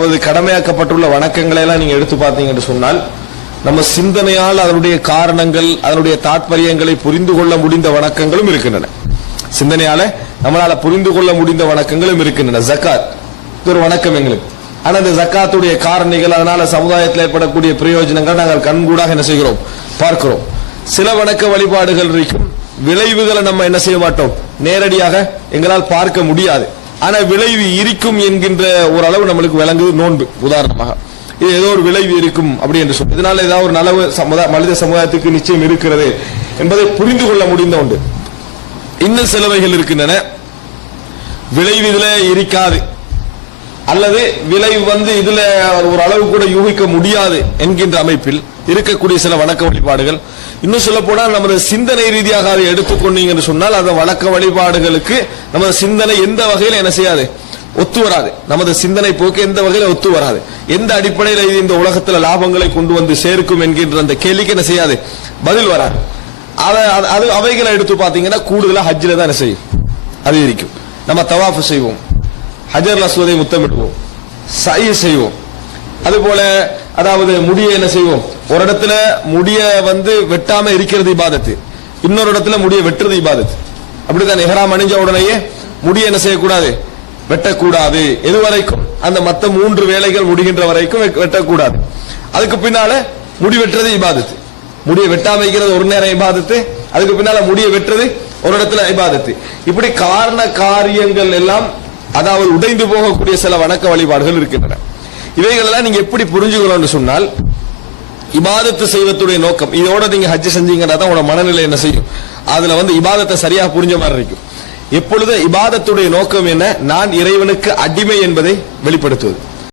அதாவது கடமையாக்கப்பட்டுள்ள வணக்கங்களை எல்லாம் நீங்க எடுத்து பார்த்தீங்க என்று சொன்னால் நம்ம சிந்தனையால் அதனுடைய காரணங்கள் அதனுடைய தாற்பயங்களை புரிந்து கொள்ள முடிந்த வணக்கங்களும் இருக்கின்றன. சிந்தனையால நம்மளால புரிந்து கொள்ள முடிந்த வணக்கங்களும் இருக்கின்றன. ஜக்காத் ஒரு வணக்கம் எங்களுக்கு. ஆனா இந்த ஜக்காத்துடைய காரணிகள் அதனால சமுதாயத்தில் ஏற்படக்கூடிய பிரயோஜனங்கள் நாங்கள் கண்கூடாக என்ன செய்கிறோம், பார்க்கிறோம். சில வணக்க வழிபாடுகள் இருக்கும், விளைவுகளை நம்ம என்ன செய்ய மாட்டோம், நேரடியாக எங்களால் பார்க்க முடியாது. ஆனா விளைவு இருக்கும் என்கின்ற ஒரு அளவு நம்மளுக்கு விளங்குது. நோன்பு உதாரணமாக இது ஏதோ ஒரு விளைவு இருக்கும் அப்படி என்று சொல்லி இதனால ஏதாவது ஒரு நலவு மனித சமுதாயத்துக்கு நிச்சயம் இருக்கிறது என்பதை புரிந்து கொள்ள முடிந்த உண்டு. இன்னும் சிலவைகள் இருக்கின்றன, விளைவு இதுல இருக்காது அல்லது விளைவு இதுல ஒரு அளவு கூட யூகிக்க முடியாது என்கின்ற அமைப்பில் இருக்கக்கூடிய சில வணக்க வழிபாடுகள். இன்னும் சொல்ல போனால் நமது சிந்தனை ரீதியாக அதை எடுத்துக்கொண்டீங்க என்று சொன்னால் அந்த வணக்க வழிபாடுகளுக்கு நமது சிந்தனை எந்த வகையில் என்ன செய்யாது, ஒத்து வராது. நமது சிந்தனை போக்கு எந்த வகையில ஒத்து வராது. எந்த அடிப்படையில் இது இந்த உலகத்தில் லாபங்களை கொண்டு வந்து சேர்க்கும் என்கின்ற அந்த கேள்விக்கு என்ன செய்யாது, பதில் வராது. அவைகளை எடுத்து பார்த்தீங்கன்னா கூடுதலா ஹஜ்ஜில தான் என்ன செய்யும், அது இருக்கும். நம்ம தவாஃப் செய்வோம், ஹஜர் அஸ்வதை முத்தமிடுவோம், சை செய்வோம். அதுபோல அதாவது முடிய என்ன செய்வோம், ஒரு இடத்துல முடிய வெட்டாம இருக்கிறது இபாதத்து, இன்னொரு இடத்துல முடிய வெட்டுறது இபாதத்து. அப்படித்தான் இஹ்ராம் அணிஞ்ச உடனேயே முடிய என்ன செய்யக்கூடாது, வெட்டக்கூடாது. எதுவரைக்கும் அந்த மற்ற 3 வேலைகள் முடிகின்ற வரைக்கும் வெட்டக்கூடாது. அதுக்கு பின்னால முடி வெட்டுறது இபாதத்து. முடிய வெட்டாம வைக்கிறது ஒரு நேரம் இபாதத்து, அதுக்கு பின்னால முடிய வெட்டுறது ஒரு இடத்துல இபாதத்து. இப்படி காரண காரியங்கள் எல்லாம் அதாவது உடைந்து போகக்கூடிய சில வணக்க வழிபாடுகள் இருக்கின்றன. இவைகள் எல்லாம் நீங்க எப்படி புரிஞ்சுக்கணும்னு சொன்னால், இபாதத்து செய்வதுடைய நோக்கம் இதோட நீங்க ஹஜ் செஞ்சீங்கன்னா தான் உங்களோட மனநிலை என்ன செய்யும், அதுல இபாதத்தை சரியா புரிஞ்ச மாதிரி இருக்கும். எப்பொழுது இபாதத்துடைய நோக்கம் என்ன, நான் இறைவனுக்கு அடிமை என்பதை வெளிப்படுத்துவது.